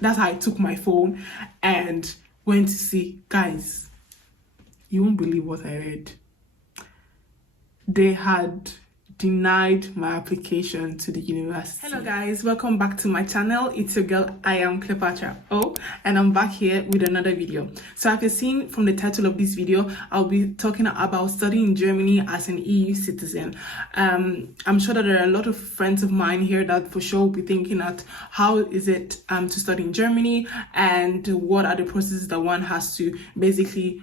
That's how I took my phone and went to see. Guys, you won't believe what I read. They had denied my application to the university. Hello guys, welcome back to my channel. It's your girl IAmCleopatra O, and I'm back here with another video. So as you've seen from the title of this video, I'll be talking about studying in Germany as an EU citizen. I'm sure that there are a lot of friends of mine here that for sure will be thinking that how is it to study in Germany, and what are the processes that one has to basically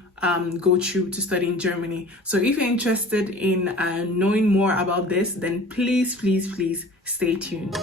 go through to study in Germany. So if you're interested in knowing more about this, then please stay tuned.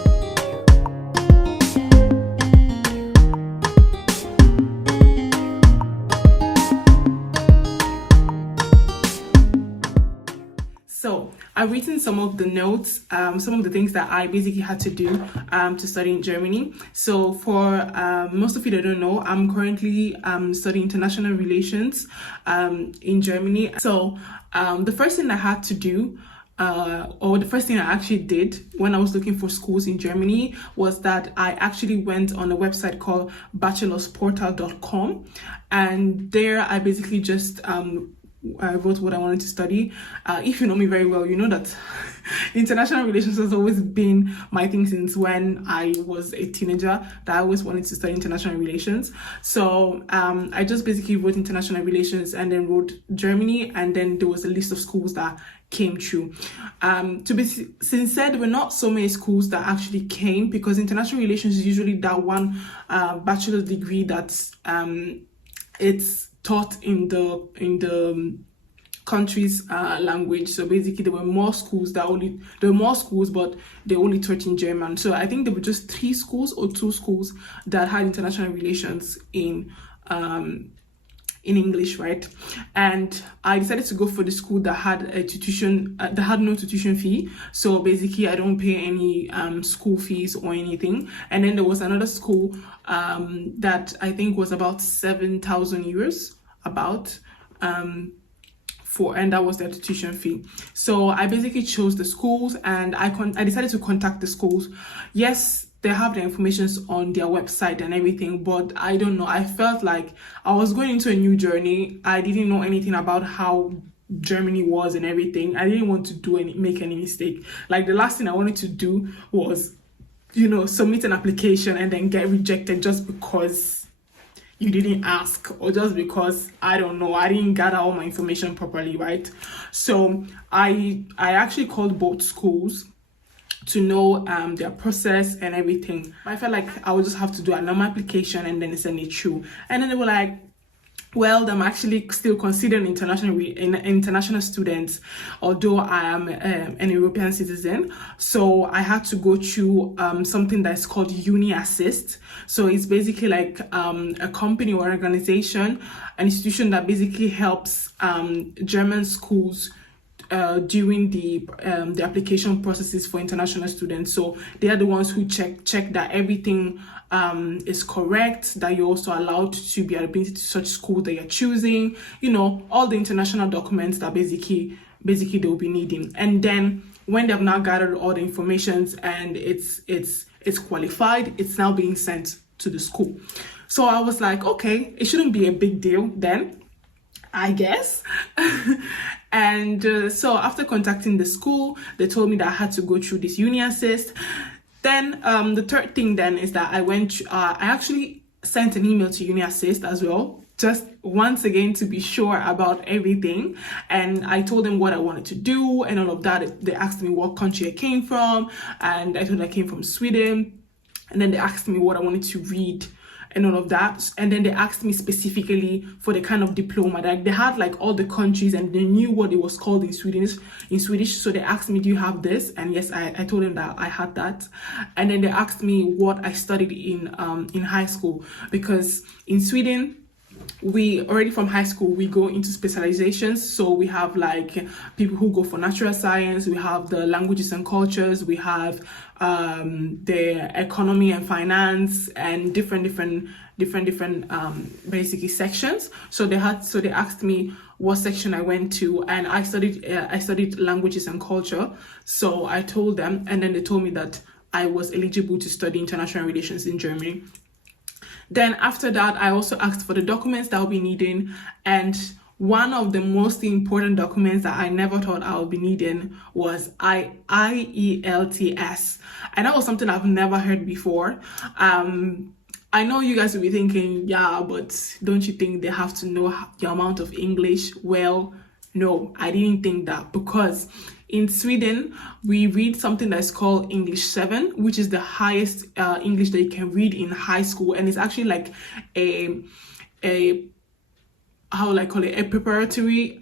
So I've written some of the notes, some of the things that I basically had to do to study in Germany. So for most of you that don't know, I'm currently studying international relations in Germany. So the first thing I had to do, or the first thing I actually did when I was looking for schools in Germany, was that I actually went on a website called bachelorsportal.com, and there I basically just I wrote what I wanted to study. If you know me very well, you know that international relations has always been my thing since when I was a teenager, that I always wanted to study international relations. So I just basically wrote international relations and then wrote Germany, and then there was a list of schools that came through. To be sincere, there were not so many schools that actually came, because international relations is usually that one bachelor's degree that's it's taught in the country's language. So basically there were more schools, but they only taught in German. So I think there were just 3 schools or 2 schools that had international relations in English, right? And I decided to go for the school that had a tuition, that had no tuition fee. So basically I don't pay any school fees or anything. And then there was another school that I think was about 7,000 euros, and that was their tuition fee. So I basically chose the schools, and I decided to contact the schools. Yes, they have the information on their website and everything, but I don't know, I felt like I was going into a new journey. I didn't know anything about how Germany was and everything. I didn't want to make any mistake. Like, the last thing I wanted to do was, submit an application and then get rejected just because you didn't ask, or just because I don't know, I didn't gather all my information properly, right? So I actually called both schools to know their process and everything. I felt like I would just have to do a normal application and then send it through. And then they were like, well, I'm actually still considering international students, although I am an European citizen. So I had to go through something that's called Uni Assist. So it's basically like a company or organization, an institution that basically helps German schools during the application processes for international students. So they are the ones who check that everything is correct, that you're also allowed to be admitted to such school that you're choosing, all the international documents that basically they'll be needing. And then when they've now gathered all the information and it's qualified, it's now being sent to the school. So I was like, okay, it shouldn't be a big deal then, I guess. And so after contacting the school, they told me that I had to go through this Uni Assist. Then the third thing then is that I actually sent an email to Uni Assist as well, just once again to be sure about everything. And I told them what I wanted to do and all of that. They asked me what country I came from, and I told them I came from Sweden. And then they asked me what I wanted to read and all of that. And then they asked me specifically for the kind of diploma. Like, they had like all the countries and they knew what it was called in Swedish. So they asked me, do you have this? And yes, I told them that I had that. And then they asked me what I studied in high school, because in Sweden, we already from high school we go into specializations. So we have like people who go for natural science, we have the languages and cultures, we have the economy and finance, and different basically sections. So they asked me what section I went to, and I studied languages and culture. So I told them, and then they told me that I was eligible to study international relations in Germany. Then after that, I also asked for the documents that I'll be needing, and one of the most important documents that I never thought I would be needing was IELTS, and that was something I've never heard before. I know you guys will be thinking, yeah, but don't you think they have to know the amount of English? Well, no, I didn't think that, because in Sweden, we read something that's called English 7, which is the highest English that you can read in high school. And it's actually like a how will I call it, a preparatory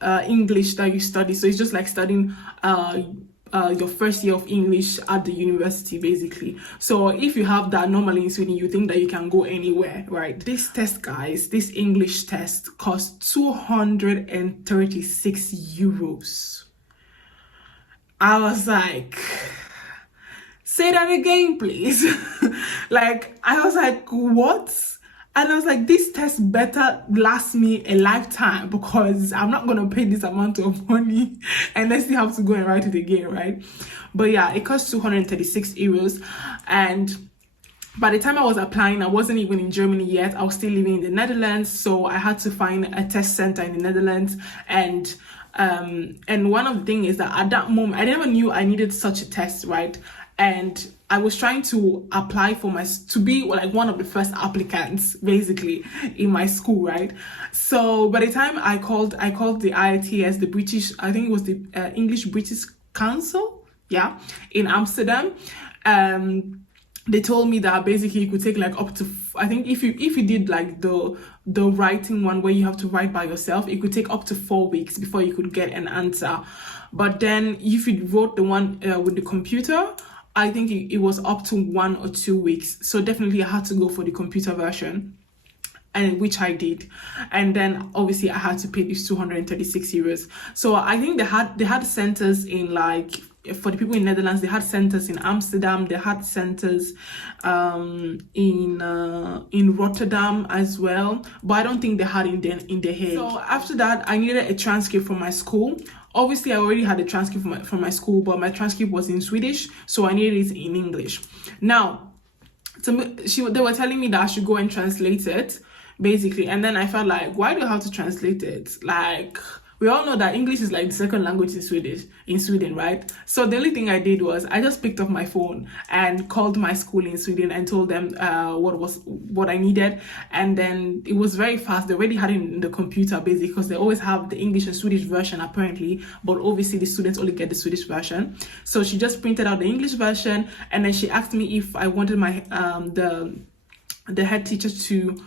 English that you study. So it's just like studying your first year of English at the university, basically. So if you have that normally in Sweden, you think that you can go anywhere, right? This test, guys, this English test costs 236 euros. I was like, say that again, please. Like, I was like, what? And I was like, this test better last me a lifetime, because I'm not going to pay this amount of money unless you have to go and write it again, right? But yeah, it cost 236 euros. And by the time I was applying, I wasn't even in Germany yet. I was still living in the Netherlands. So I had to find a test center in the Netherlands. And one of the things is that at that moment, I never knew I needed such a test, right? And I was trying to apply to be like one of the first applicants, basically, in my school, right? So by the time I called the IITS, the British, I think it was the English British Council, yeah, in Amsterdam. They told me that basically you could take like up to, I think if you did like the writing one where you have to write by yourself, it could take up to 4 weeks before you could get an answer. But then if you wrote the one with the computer, I think it was up to 1 or 2 weeks. So definitely I had to go for the computer version, and which I did. And then obviously I had to pay these 236 euros. So I think they had centers in, like, for the people in Netherlands, they had centers in Amsterdam, they had centers in Rotterdam as well, but I don't think they had in The Hague. So after that, I needed a transcript from my school. Obviously, I already had a transcript from my school, but my transcript was in Swedish, so I needed it in English. Now, they were telling me that I should go and translate it, basically, and then I felt like, why do I have to translate it? Like, we all know that English is like the second language in Sweden, right? So the only thing I did was I just picked up my phone and called my school in Sweden and told them what I needed. And then it was very fast. They already had it in the computer, basically, because they always have the English and Swedish version apparently, but obviously the students only get the Swedish version. So she just printed out the English version, and then she asked me if I wanted my the head teacher to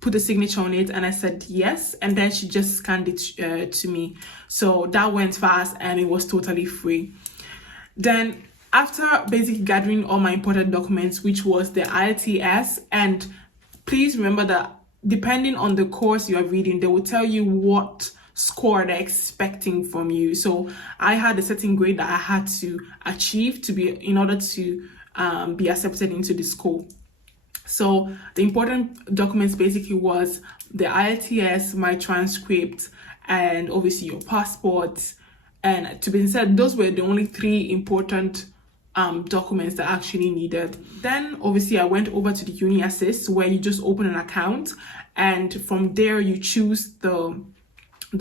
put a signature on it, and I said yes, and then she just scanned it to me. So that went fast, and it was totally free. Then after basically gathering all my important documents, which was the IELTS, and please remember that depending on the course you are reading, they will tell you what score they're expecting from you. So I had a certain grade that I had to achieve in order to be accepted into the school. So the important documents basically was the IELTS, my transcript, and obviously your passport. And to be said, those were the only 3 important documents that I actually needed. Then obviously I went over to the Uni Assist, where you just open an account, and from there you choose the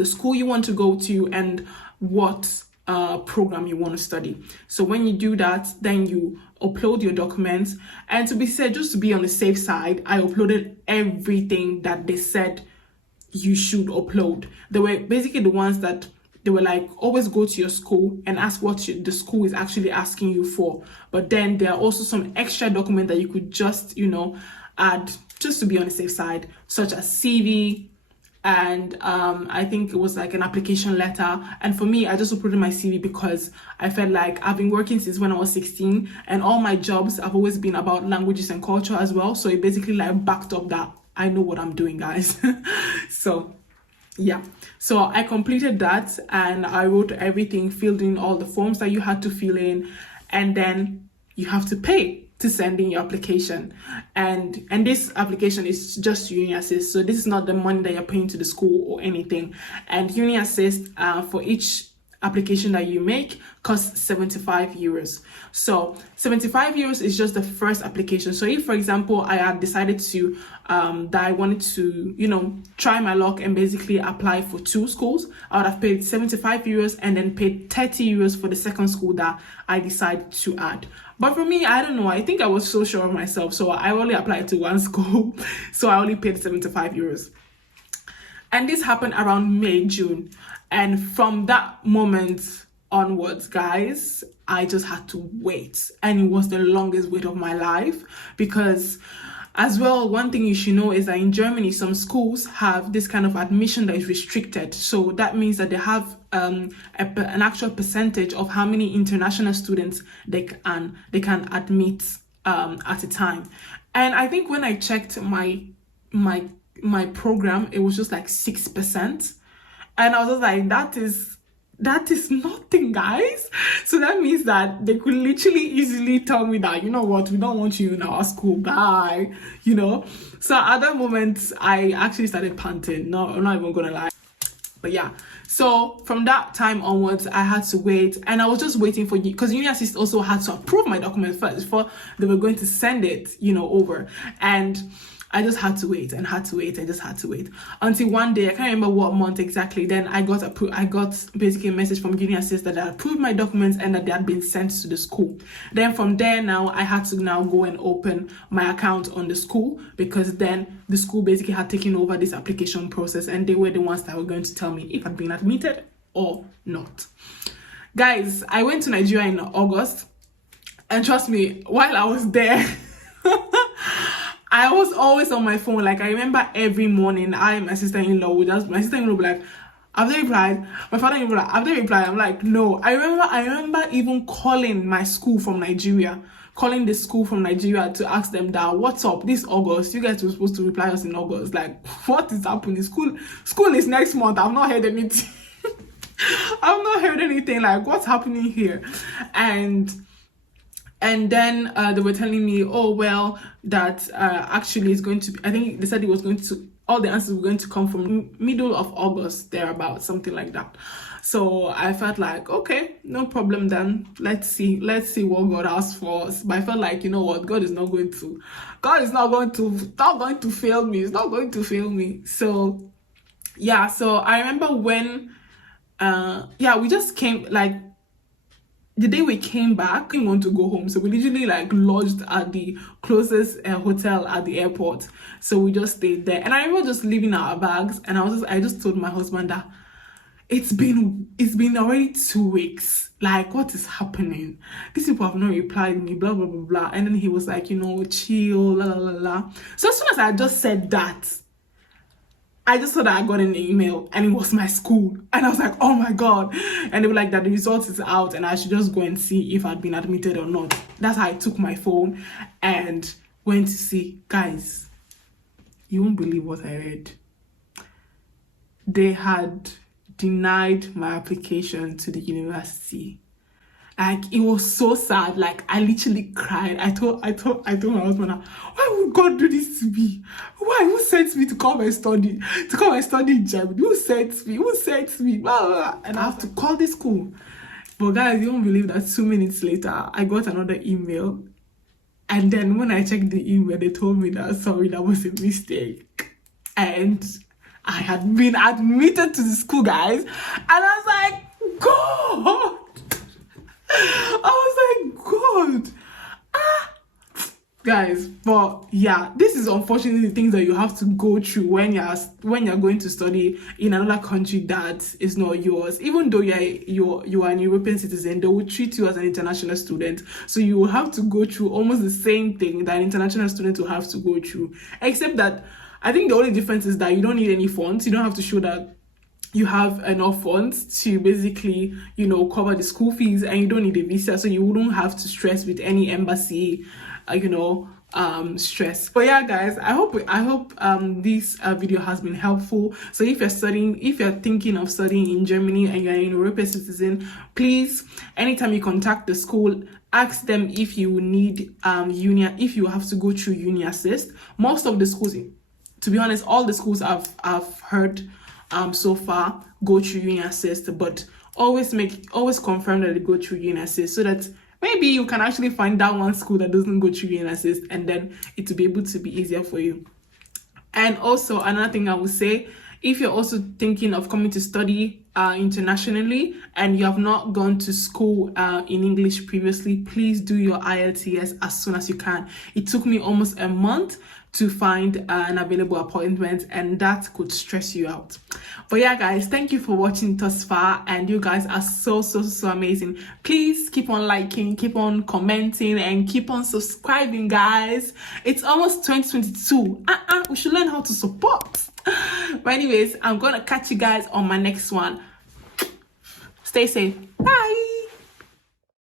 school you want to go to and what program you want to study. So when you do that, then you upload your documents, and to be said, just to be on the safe side, I uploaded everything that they said you should upload. They were basically the ones that they were like, always go to your school and ask what the school is actually asking you for. But then there are also some extra documents that you could just, add just to be on the safe side, such as CV, and I think it was like an application letter. And for me, I just uploaded my CV because I felt like I've been working since when I was 16, and all my jobs have always been about languages and culture as well. So it basically like backed up that I know what I'm doing, guys. So yeah, so I completed that, and I wrote everything, filled in all the forms that you had to fill in, and then you have to pay to send in your application. And this application is just Uni Assist, so this is not the money that you're paying to the school or anything. And Uni Assist, for each application that you make costs 75 euros. So 75 euros is just the first application. So if, for example, I had decided to that I wanted to, you know, try my luck and basically apply for 2 schools, I would have paid 75 euros and then paid 30 euros for the second school that I decided to add. But for me, I don't know, I think I was so sure of myself, so I only applied to 1 school, so I only paid 75 euros. And this happened around May, June. And from that moment onwards, guys, I just had to wait. And it was the longest wait of my life, because as well, one thing you should know is that in Germany, some schools have this kind of admission that is restricted. So that means that they have an actual percentage of how many international students they can admit at a time. And I think when I checked my program, it was just like 6%. And I was just like, that is nothing, guys. So that means that they could literally easily tell me that, you know what, we don't want you in our school, bye, you know. So at that moment, I actually started panting. No, I'm not even gonna lie. But yeah, so from that time onwards, I had to wait, and I was just waiting for you, because Uni Assist also had to approve my document first before they were going to send it, you know, over. And I just had to wait and had to wait and just had to wait until one day, I can't remember what month exactly, then I got basically a message from Uni Assist that I approved my documents and that they had been sent to the school. Then from there, now I had to now go and open my account on the school, because then the school basically had taken over this application process, and they were the ones that were going to tell me if I'd been admitted or not. Guys, I went to Nigeria in August, and trust me, while I was there, I was always on my phone. Like, I remember every morning, my sister-in-law would be like, have they replied? My father would be like, have they replied? I'm like, no. I remember even calling my school from Nigeria, to ask them that, what's up, this August, you guys were supposed to reply us in August. Like, what is happening? School is next month. I've not heard anything. I've not heard anything. Like, what's happening here? And then they were telling me, oh, well, that actually is going to be, I think they said it was going to, all the answers were going to come from middle of August, thereabout, something like that. So I felt like, okay, no problem then. Let's see what God has for us. But I felt like, you know what, God is not going to fail me. It's not going to fail me. So yeah, so I remember when, we just came, like, the day we came back, we didn't want to go home. So we literally like lodged at the closest hotel at the airport. So we just stayed there. And I remember just leaving our bags, and I just told my husband that it's been already 2 weeks. Like, what is happening? These people have not replied me, blah, blah, blah, blah. And then he was like, you know, chill, la, la, la, la. So as soon as I just said that, I just saw that I got an email, and it was my school. And I was like, oh my God. And they were like that the result is out and I should just go and see if I'd been admitted or not. That's how I took my phone and went to see. Guys, you won't believe what I read. They had denied my application to the university. Like, it was so sad. Like, I literally cried. I told my husband, why would God do this to me? Why? Who sent me to come and study? To come and study in Germany? Who sent me? Blah, blah, blah. And I have to call this school. But guys, you won't believe that 2 minutes later, I got another email. And then when I checked the email, they told me that, sorry, that was a mistake. And I had been admitted to the school, guys. And I was like, God! I was like, God, guys. But yeah, this is unfortunately the things that you have to go through when you're going to study in another country that is not yours. Even though you are an European citizen, they will treat you as an international student. So you will have to go through almost the same thing that an international student will have to go through, except that I think the only difference is that you don't need any funds. You don't have to show that you have enough funds to basically, you know, cover the school fees, and you don't need a visa, so you wouldn't have to stress with any embassy, stress. But yeah, guys, I hope this video has been helpful. So if you're thinking of studying in Germany and you're a European citizen, please, anytime you contact the school, ask them if you need if you have to go through Uni Assist. Most of the schools, to be honest, all the schools I've heard so far go through Uni Assist, but always confirm that they go through Uni Assist, so that maybe you can actually find that one school that doesn't go through Uni Assist, and then it will be able to be easier for you. And also another thing I would say, if you're also thinking of coming to study internationally and you have not gone to school in English previously, please do your IELTS as soon as you can. It took me almost a month to find an available appointment, and that could stress you out. But yeah, guys, thank you for watching thus far, and you guys are so amazing. Please keep on liking, keep on commenting, and keep on subscribing, guys. It's almost 2022. We should learn how to support. But anyways, I'm gonna catch you guys on my next one. Stay safe. Bye.